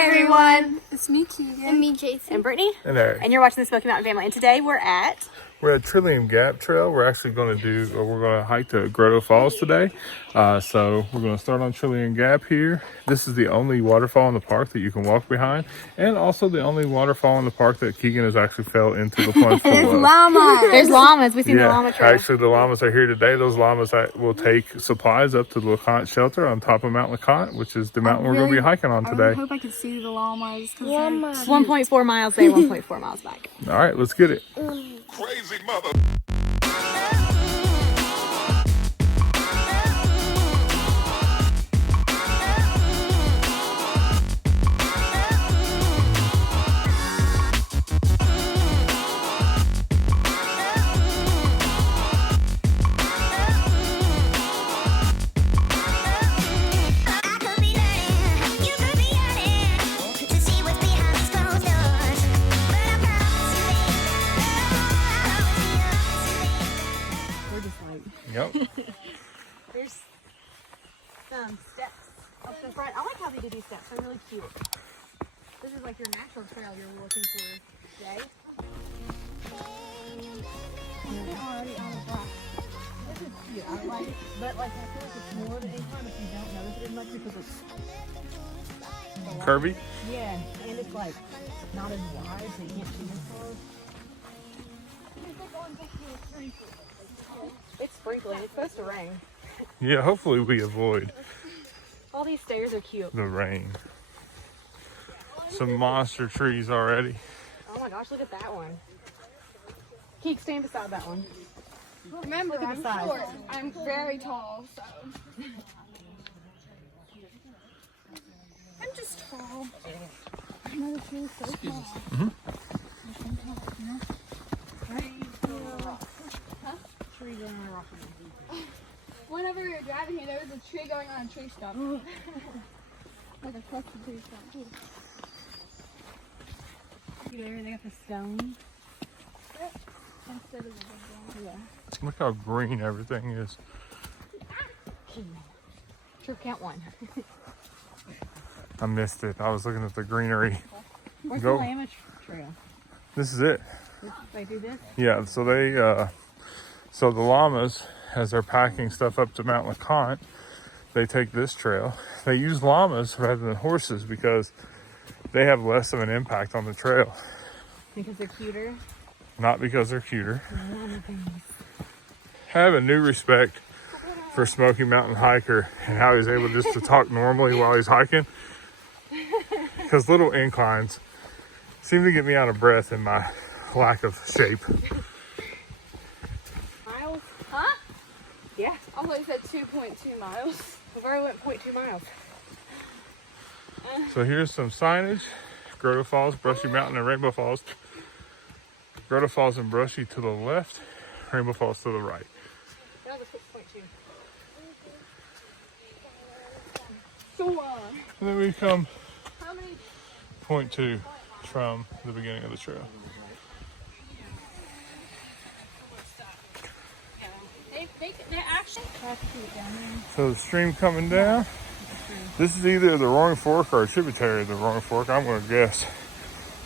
Hi everyone. It's me, Keegan. And me, Jason. And Brittany. And Eric. And you're watching the Smoky Mountain Family. And today we're at Trillium Gap Trail. We're actually going to hike to Grotto Falls today. So we're going to start on Trillium Gap here. This is the only waterfall in the park that you can walk behind, and also the only waterfall in the park that Keegan has actually fell into the plunge pool. There's llamas. There's llamas. We've seen the llama trail. Actually, the llamas are here today. Those llamas will take supplies up to the LeConte shelter on top of Mount LeConte, which is the mountain we're going to be hiking on today. I hope I could see the llamas. It's 1.4 miles there, 1.4 miles back. All right, let's get it. Crazy mother. Yep. There's some steps up the front. I like how they do these steps. They're really cute. This is like your natural trail you're looking for today. This is cute. I like it. But like I feel like it's more of an incline if you don't notice it as much because it's Kirby? yeah, and it's like not as wide so you can't see as close. It's sprinkling. It's supposed to rain. Yeah, hopefully we avoid All these stairs are cute. the rain. Some monster trees already. Oh my gosh, look at that one. Keek, stand beside that one. Remember, Look at I'm the size. short. I'm very tall, so. I'm just tall. Another tree is so small. Tree going on a rock. Whenever we were driving here, there was a tree going on a tree stump. Like a twisted tree stump, too. See there, they got the stone. Instead of the big one. Yeah. Look how green everything is. Sure, count one. I missed it. I was looking at the greenery. Where's Go. the llama trail? This is it. They do this? Yeah, so so the llamas, as they're packing stuff up to Mount LeConte, they take this trail. They use llamas rather than horses because they have less of an impact on the trail. Because they're cuter. Not because they're cuter. I have a new respect for Smoky Mountain hiker and how he's able just to talk normally while he's hiking. Because little inclines seem to get me out of breath in my lack of shape. Miles? Huh? Yeah. I thought you said 2.2 miles. We've already went 0.2 miles. So here's some signage. Grotto Falls, Brushy Mountain, and Rainbow Falls. Grotto Falls and Brushy to the left, Rainbow Falls to the right. No, this was 0.2. So, And then we come how many? 0.2 from the beginning of the trail. They actually. So the stream coming down. This is either the Roaring Fork or a tributary of the Roaring Fork. I'm going to guess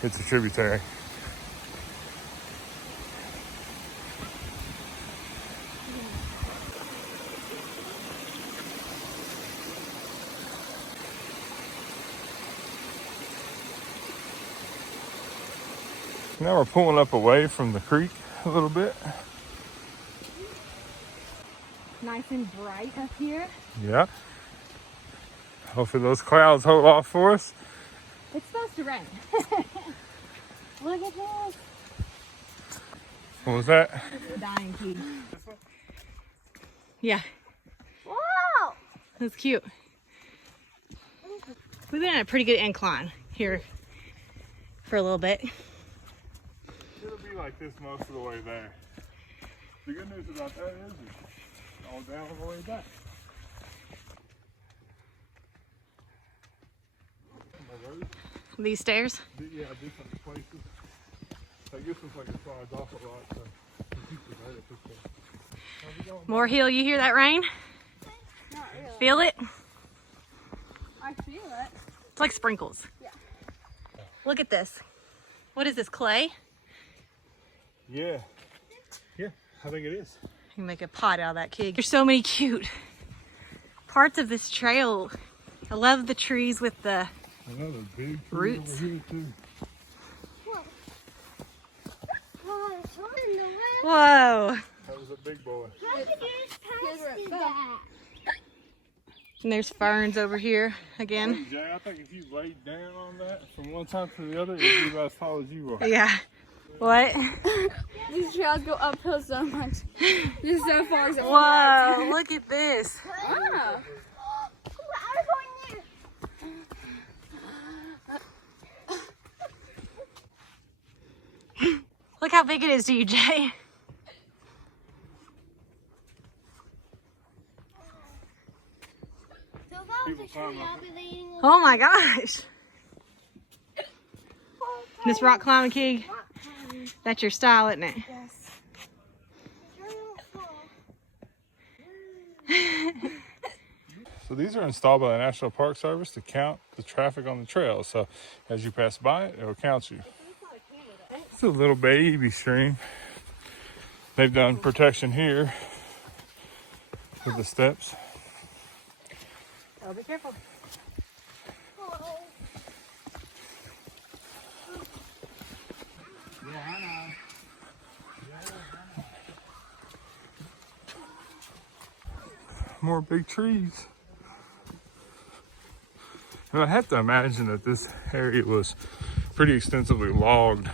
it's a tributary. Now we're pulling up away from the creek a little bit. Nice and bright up here. Yeah. Hopefully those clouds hold off for us. It's supposed to rain. Look at this. What was that? We're dying, Key. Yeah, Wow! that's cute. We've been on a pretty good incline here for a little bit. It'll be like this most of the way there. The good news about that is it's all down the way back. These stairs. Yeah, different places. I guess it's like it slides off a lot, so it keeps it right at this point. More hill, you hear that rain? Not really. Feel it? I feel it. It's like sprinkles. Yeah. Look at this. What is this, clay? Yeah. Yeah, I think it is. You can make a pot out of that, kid. There's so many cute parts of this trail. I love the trees with the Another big tree roots. over here too. Whoa. That was a big boy. And there's ferns over here again. Jay, I think if you laid down on that from one side to the other, it'd be about as tall as you are. Yeah. What? These trails go uphill so much. This is so far. Whoa, look at this. Ah. Look how big it is to you, Jay. Oh my gosh. This rock climbing, Kig, that's your style, isn't it? So these are installed by the National Park Service to count the traffic on the trail. So as you pass by it, it'll count you. It's a little baby stream. They've done protection here with the steps. Oh, be careful. More big trees. And I have to imagine that this area was pretty extensively logged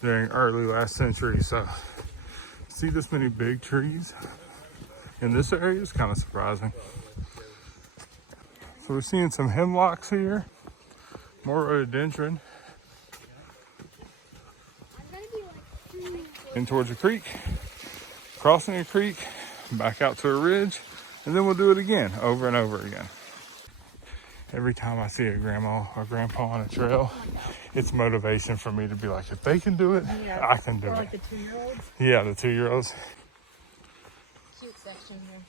during early last century. So see this many big trees in this area is kind of surprising. So we're seeing some hemlocks here, more rhododendron. In towards a creek, crossing a creek, back out to a ridge, and then we'll do it again, over and over again. Every time I see a grandma or grandpa on a trail, it's motivation for me to be like, if they can do it, I can do it. Like the 2-year-olds. Yeah, the 2-year-olds. Cute section here.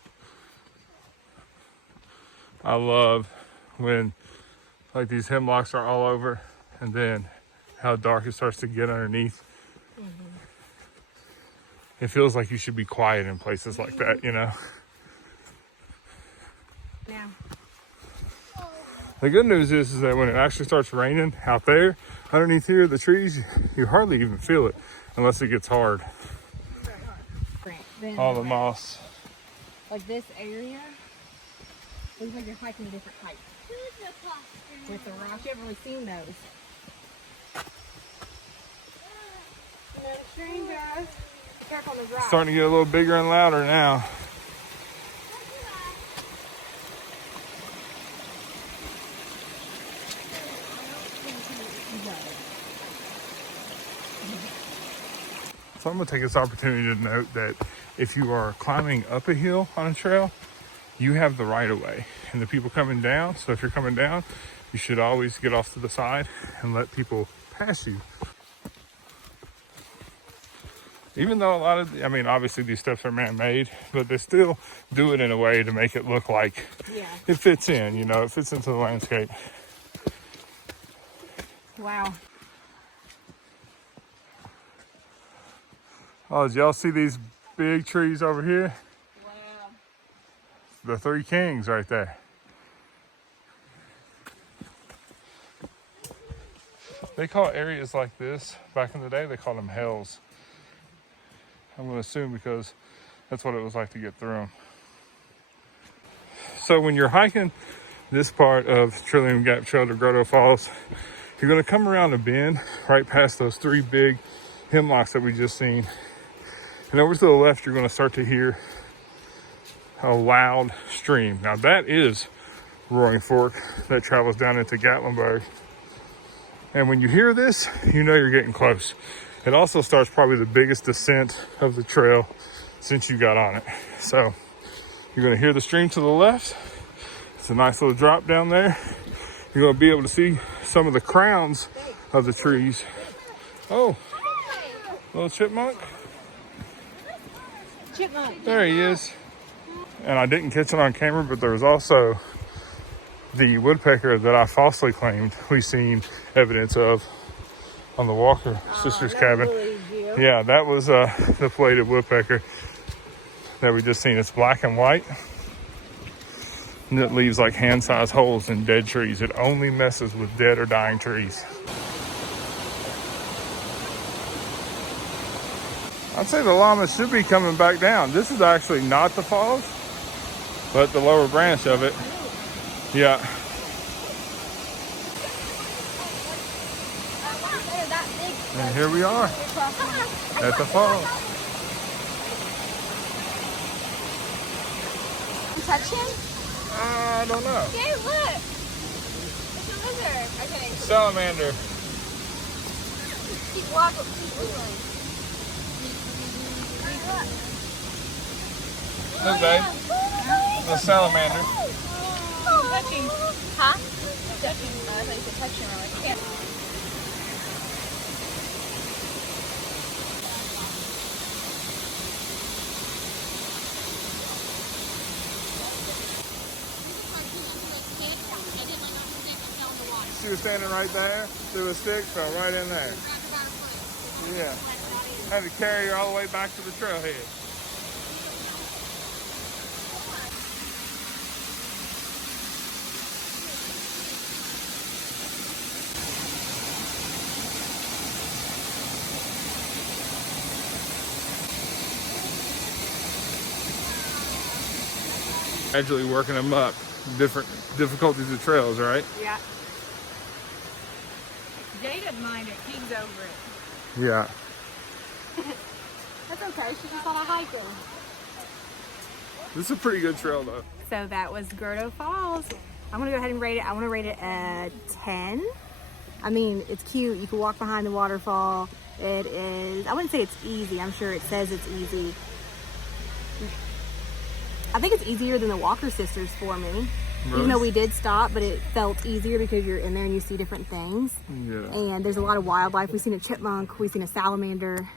I love when like these hemlocks are all over and then how dark it starts to get underneath. It feels like you should be quiet in places like that, you know? Yeah. The good news is that when it actually starts raining out there, underneath here, the trees, you hardly even feel it unless it gets hard. Then All the moss. like this area looks like you're hiking a different height. With the rocks, you haven't really seen those. No stranger. Careful on the rocks. Starting to get a little bigger and louder now. So I'm going to take this opportunity to note that if you are climbing up a hill on a trail, you have the right of way. And the people coming down, so if you're coming down, you should always get off to the side and let people pass you. Even though a lot of, I mean, obviously these steps are man-made, but they still do it in a way to make it look like it fits in, you know, it fits into the landscape. Wow. Oh, did y'all see these big trees over here? Wow. The Three Kings right there. They call areas like this, back in the day, they called them hells. I'm going to assume because that's what it was like to get through them. So when you're hiking this part of Trillium Gap Trail to Grotto Falls, you're going to come around a bend right past those 3 big hemlocks that we just seen. And over to the left, you're going to start to hear a loud stream. Now that is Roaring Fork that travels down into Gatlinburg. And when you hear this, you know you're getting close. It also starts probably the biggest descent of the trail since you got on it. So you're going to hear the stream to the left. It's a nice little drop down there. You're going to be able to see some of the crowns of the trees. Oh, little chipmunk. Chipmunk. There he is. And I didn't catch it on camera, but there was also the woodpecker that I falsely claimed we seen evidence of on the Walker sisters cabin. Yeah, that was the plated woodpecker that we just seen. It's black and white, and it leaves like hand-sized holes in dead trees. It only messes with dead or dying trees. I'd say the llamas should be coming back down. This is actually not the falls, but the lower branch of it. Yeah. And here we are at the falls. Touch him? I don't know. Hey, look! It's a lizard. Okay. Salamander. Keep walking. Keep moving. Look, babe. The salamander. Touching. Huh? Touching. I thought you said touching. I'm like, can't. She was standing right there, threw a stick, fell right in there. Yeah. Had to carry her all the way back to the trailhead. Gradually working them up. Different difficulties of trails, right? Yeah. Jay doesn't mind it. He's over it. Yeah. That's okay. She just on a hiking. This is a pretty good trail, though. So that was Grotto Falls. I'm gonna go ahead and rate it. I want to rate it a 10. I mean, it's cute. You can walk behind the waterfall. It is. I wouldn't say it's easy. I'm sure it says it's easy. I think it's easier than the Walker sisters for me. Really? Even though we did stop, but it felt easier because you're in there and you see different things. Yeah. And there's a lot of wildlife. We've seen a chipmunk. We've seen a salamander.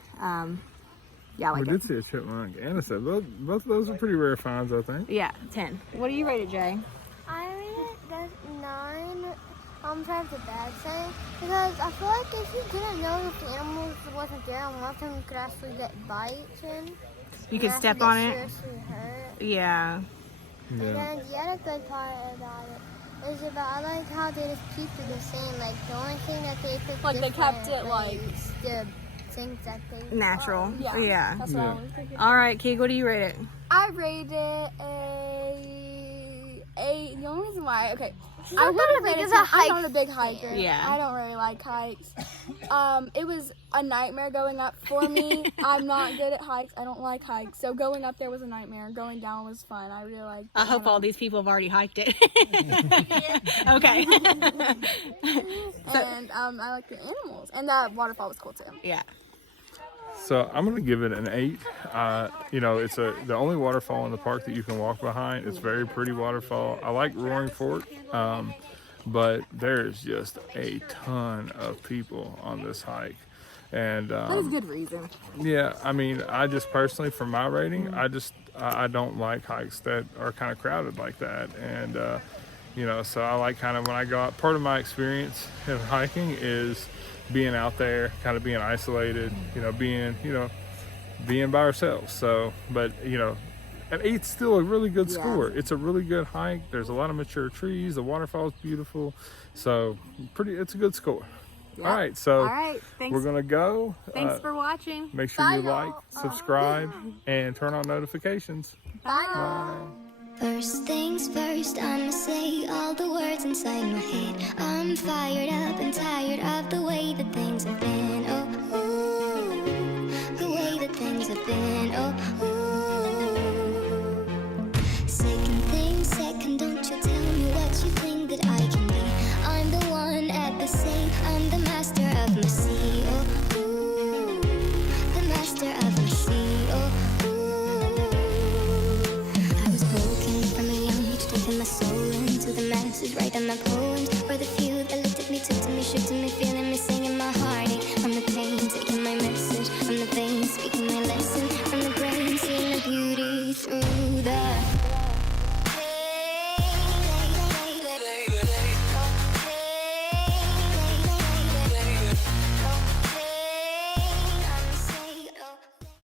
Yeah, I like We it. did see a chipmunk and a said both of those are pretty rare finds, I think. Yeah, 10. What do you rate it, Jay? I rate it that's 9. Times a bad thing because I feel like if you didn't know if the animals wasn't there on one time, you could actually get bites and You could step on it. seriously hurt. Yeah. And then the other good part about it is about I like how they just keep it the same. Like the only thing that they picked Like, they kept different it, like- is the things that they Natural. Yeah. Yeah. That's what I was thinking. All right, Keeg, what do you rate it? I rated it a. The only reason why, okay, I not would have big rated as a it. I'm not a big hiker. Yeah. I don't really like hikes. It was a nightmare going up for me. I'm not good at hikes. I don't like hikes. So going up there was a nightmare. Going down was fun. I really liked it. I hope all these people have already hiked it. Okay. And I like the animals. And that waterfall was cool too. Yeah. So I'm gonna give it an 8. You know, it's the only waterfall in the park that you can walk behind. It's a very pretty waterfall. I like Roaring Fork, but there's just a ton of people on this hike, and That is good reason. yeah, I mean, I just personally, for my rating, I don't like hikes that are kind of crowded like that, and you know, so I like kind of when I go out. Part of my experience in hiking is being out there, kind of being isolated, being by ourselves. So, but an 8's still a really good score. It's a really good hike. There's a lot of mature trees. The waterfall's beautiful. So it's a good score. Yep. All right, so All right. Thanks. we're gonna go. Thanks for watching. Make sure you like, subscribe, and turn on notifications. Bye. First things first, I'ma say all the words inside my head. I'm fired up and tired of the way that things have been. Oh, ooh, the way that things have been. Oh,